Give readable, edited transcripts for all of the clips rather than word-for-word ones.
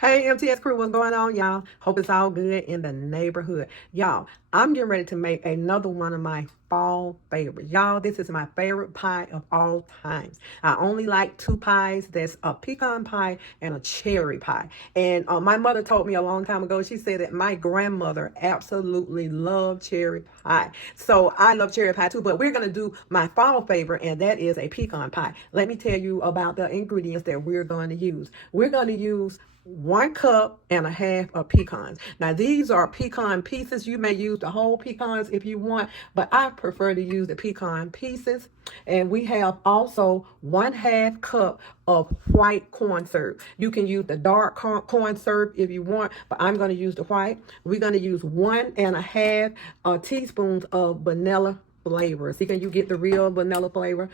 Hey, MTS crew, what's going on, y'all? Hope it's all good in the neighborhood. Y'all, I'm getting ready to make another one of my fall favorites. Y'all, this is my favorite pie of all times. I only like two pies. There's a pecan pie and a cherry pie. And my mother told me a long time ago, she said that my grandmother absolutely loved cherry pie. So I love cherry pie too, but we're going to do my fall favorite, and that is a pecan pie. Let me tell you about the ingredients that we're going to use. We're going to use 1.5 cups of pecans. Now these are pecan pieces. You may use the whole pecans if you want, but I prefer to use the pecan pieces. And we have also 1/2 cup of white corn syrup. You can use the dark corn syrup if you want, but I'm going to use the white. We're going to use 1.5 teaspoons of vanilla flavor. See, can you get the real vanilla flavor?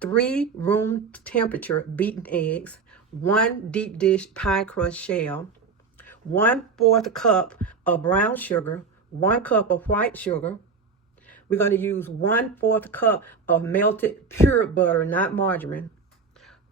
3 room temperature beaten eggs, 1 deep dish pie crust shell, 1/4 cup of brown sugar, 1 cup of white sugar. We're going to use 1/4 cup of melted pure butter, not margarine.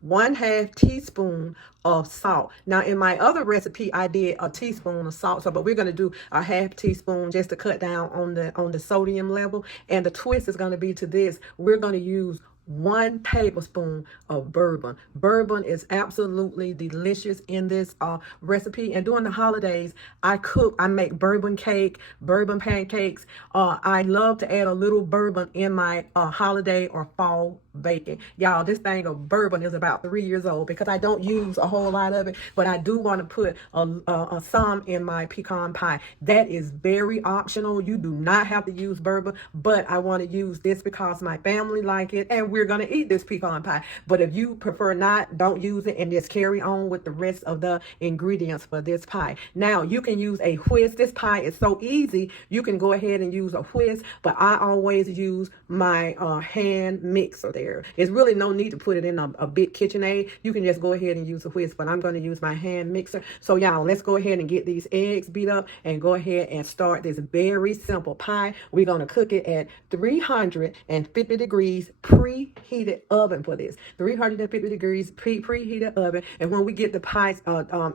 1/2 teaspoon of salt. Now in my other recipe, I did a teaspoon of salt, but we're going to do a 1/2 teaspoon just to cut down on the sodium level. And the twist is going to be to this: we're going to use 1 tablespoon of bourbon. Bourbon is absolutely delicious in this recipe. And during the holidays, I make bourbon cake, bourbon pancakes. I love to add a little bourbon in my holiday or fall baking. Y'all, this thing of bourbon is about 3 years old because I don't use a whole lot of it, but I do want to put some in my pecan pie. That is very optional. You do not have to use bourbon, but I want to use this because my family like it and we're going to eat this pecan pie. But if you prefer not, don't use it and just carry on with the rest of the ingredients for this pie. Now, you can use a whisk. This pie is so easy. You can go ahead and use a whisk, but I always use my hand mixer there. There's really no need to put it in a big KitchenAid. You can just go ahead and use a whisk, but I'm going to use my hand mixer. So y'all, let's go ahead and get these eggs beat up and go ahead and start this very simple pie. We're going to cook it at 350 degrees preheated oven for this. 350 degrees preheated oven. And when we get the pie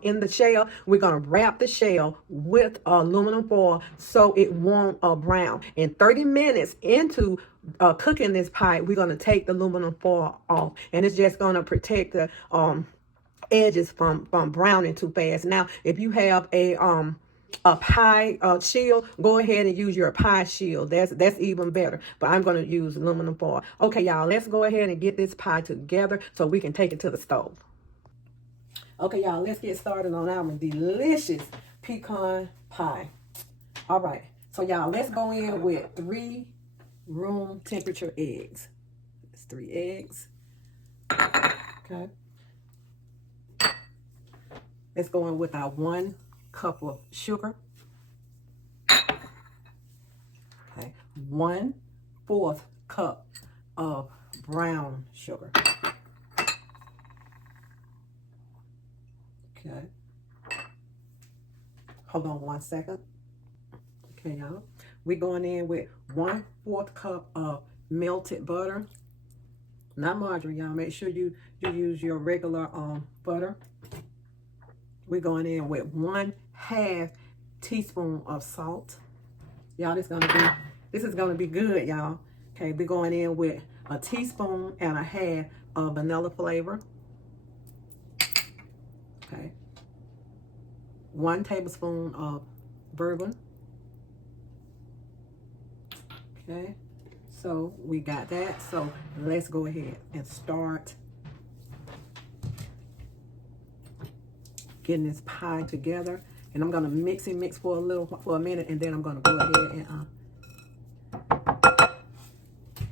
in the shell, we're going to wrap the shell with aluminum foil so it won't brown. In 30 minutes into cooking this pie, we're going to take the aluminum foil off, and it's just going to protect the edges from browning too fast. Now, if you have a pie shield, go ahead and use your pie shield. That's even better, but I'm going to use aluminum foil. Okay, y'all, let's go ahead and get this pie together so we can take it to the stove. Okay, y'all, let's get started on our delicious pecan pie. All right, so y'all, let's go in with 3 room temperature eggs. It's 3 eggs. Okay. Let's go in with our 1 cup of sugar. Okay. 1/4 cup of brown sugar. Okay. Hold on 1 second. Okay, y'all. We're going in with 1/4 cup of melted butter. Not margarine, y'all. Make sure you use your regular butter. We're going in with 1/2 teaspoon of salt. Y'all, this is gonna be good, y'all. Okay, we're going in with 1.5 teaspoons of vanilla flavor. Okay. 1 tablespoon of bourbon. Okay, so we got that. So let's go ahead and start getting this pie together. And I'm gonna mix for a minute, and then I'm gonna go ahead and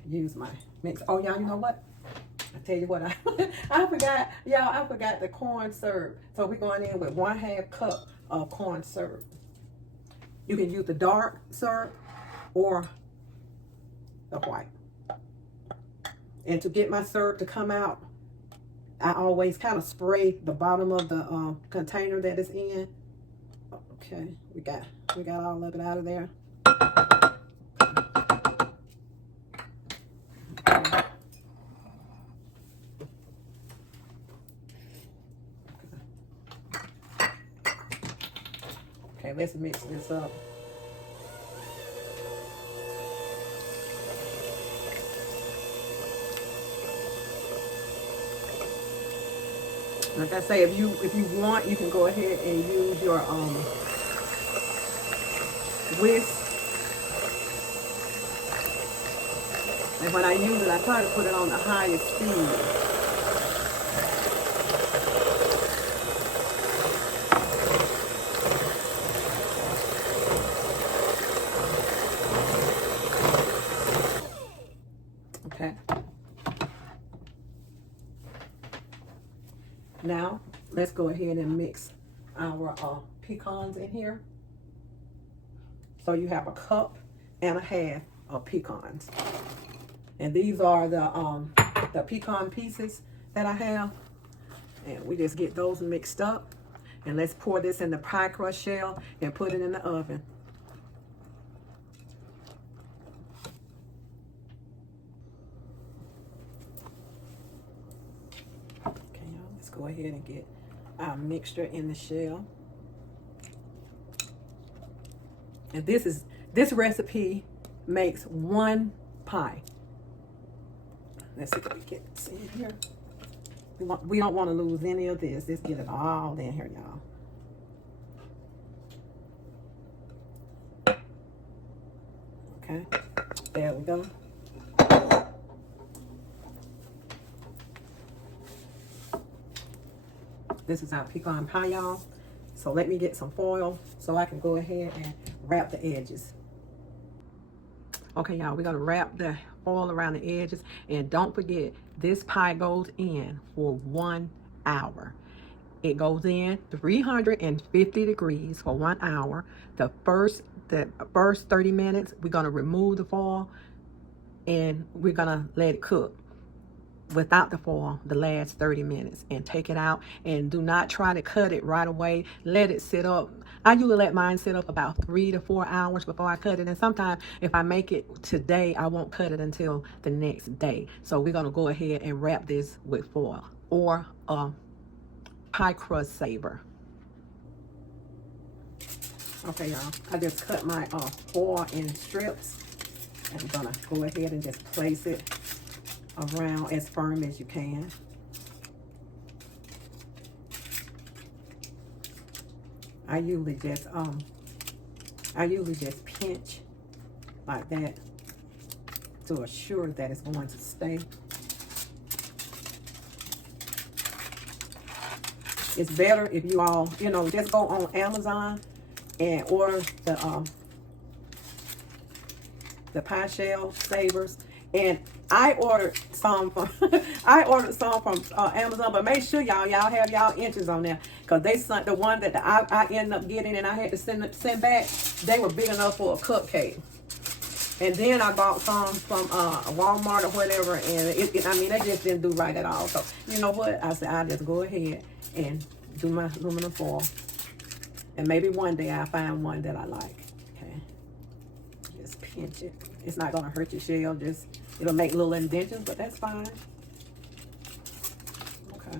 use my mix. Oh, y'all, you know what? I tell you what, I forgot, y'all. I forgot the corn syrup. So we're going in with 1/2 cup of corn syrup. You can use the dark syrup or the white. And to get my syrup to come out, I always kind of spray the bottom of the container that it's in. Okay, we got all of it out of there. Okay, let's mix this up. Like I say, if you want, you can go ahead and use your whisk. And when I use it, I try to put it on the highest speed. Okay. Now, let's go ahead and mix our pecans in here. So you have a cup and a half of pecans. And these are the pecan pieces that I have. And we just get those mixed up. And let's pour this in the pie crust shell and put it in the oven. Okay, y'all, let's go ahead and get our mixture in the shell. And this recipe makes one pie. Let's see if we can see it here. We don't want to lose any of this. Let's get it all in here, y'all. Okay, there we go. This is our pecan pie, y'all. So let me get some foil so I can go ahead and wrap the edges. Okay, y'all, we're gonna wrap the foil around the edges. And don't forget, this pie goes in for 1 hour. It goes in 350 degrees for 1 hour. The first 30 minutes, we're gonna remove the foil and we're gonna let it cook without the foil the last 30 minutes and take it out. And do not try to cut it right away. Let it sit up. I usually let mine sit up about 3 to 4 hours before I cut it. And sometimes if I make it today, I won't cut it until the next day. So we're gonna go ahead and wrap this with foil or a pie crust saver. Okay, y'all, I just cut my foil in strips. I'm gonna go ahead and just place it around as firm as you can. I usually just pinch like that to assure that it's going to stay. It's better if you all, just go on Amazon and order the pie shell savers. And I ordered some from Amazon, but make sure y'all have y'all inches on there, because they sent the one that I ended up getting and I had to send back. They were big enough for a cupcake. And then I bought some from Walmart or whatever, and they just didn't do right at all. So you know what? I said I'll just go ahead and do my aluminum foil, and maybe one day I'll find one that I like. Okay, just pinch it. It's not gonna hurt your shell. It'll make little indentions, but that's fine. Okay.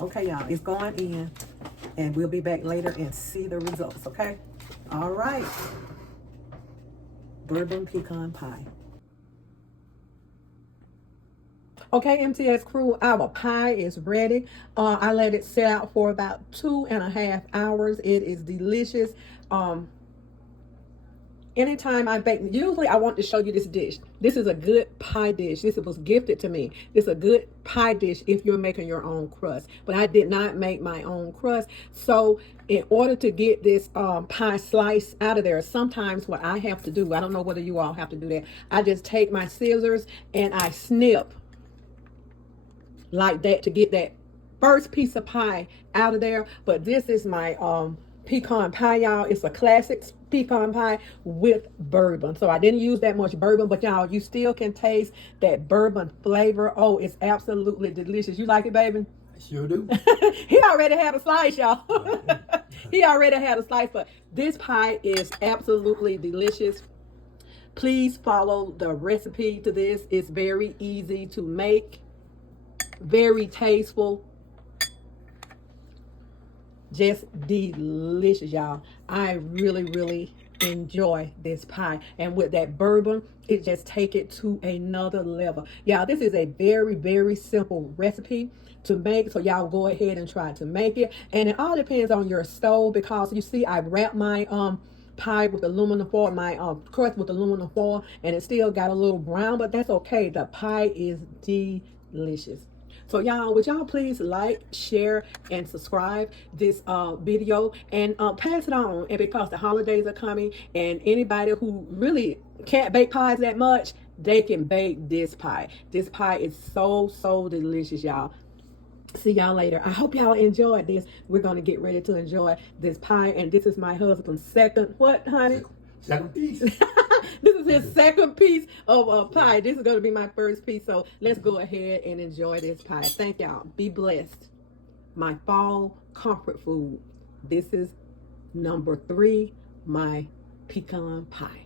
Okay, y'all, it's going in, and we'll be back later and see the results. Okay. All right. Bourbon pecan pie. Okay, MTS crew, our pie is ready. I let it sit out for about 2.5 hours. It is delicious. Anytime I bake, usually I want to show you this dish. This is a good pie dish. This was gifted to me. This is a good pie dish if you're making your own crust. But I did not make my own crust. So in order to get this pie slice out of there, sometimes what I have to do, I don't know whether you all have to do that, I just take my scissors and I snip like that to get that first piece of pie out of there. But this is my pecan pie, y'all. It's a classic pecan pie with bourbon. So I didn't use that much bourbon, but y'all, you still can taste that bourbon flavor. Oh, it's absolutely delicious. You like it, baby? I sure do. He already had a slice, y'all. He already had a slice, but this pie is absolutely delicious. Please follow the recipe to this. It's very easy to make, very tasteful, just delicious, y'all. I really, really enjoy this pie. And with that bourbon, it just take it to another level. Y'all, this is a very, very simple recipe to make. So y'all go ahead and try to make it. And it all depends on your stove, because you see I wrap my pie with aluminum foil, my crust with aluminum foil, and it still got a little brown, but that's okay. The pie is delicious. So y'all, would y'all please like, share, and subscribe this video, and pass it on. And because the holidays are coming, and anybody who really can't bake pies that much, they can bake this pie. This pie is so, so delicious, y'all. See y'all later. I hope y'all enjoyed this. We're going to get ready to enjoy this pie. And this is my husband's second, what, honey? Second piece. This is his second piece of pie. This is going to be my first piece. So let's go ahead and enjoy this pie. Thank y'all. Be blessed. My fall comfort food. This is number 3, my pecan pie.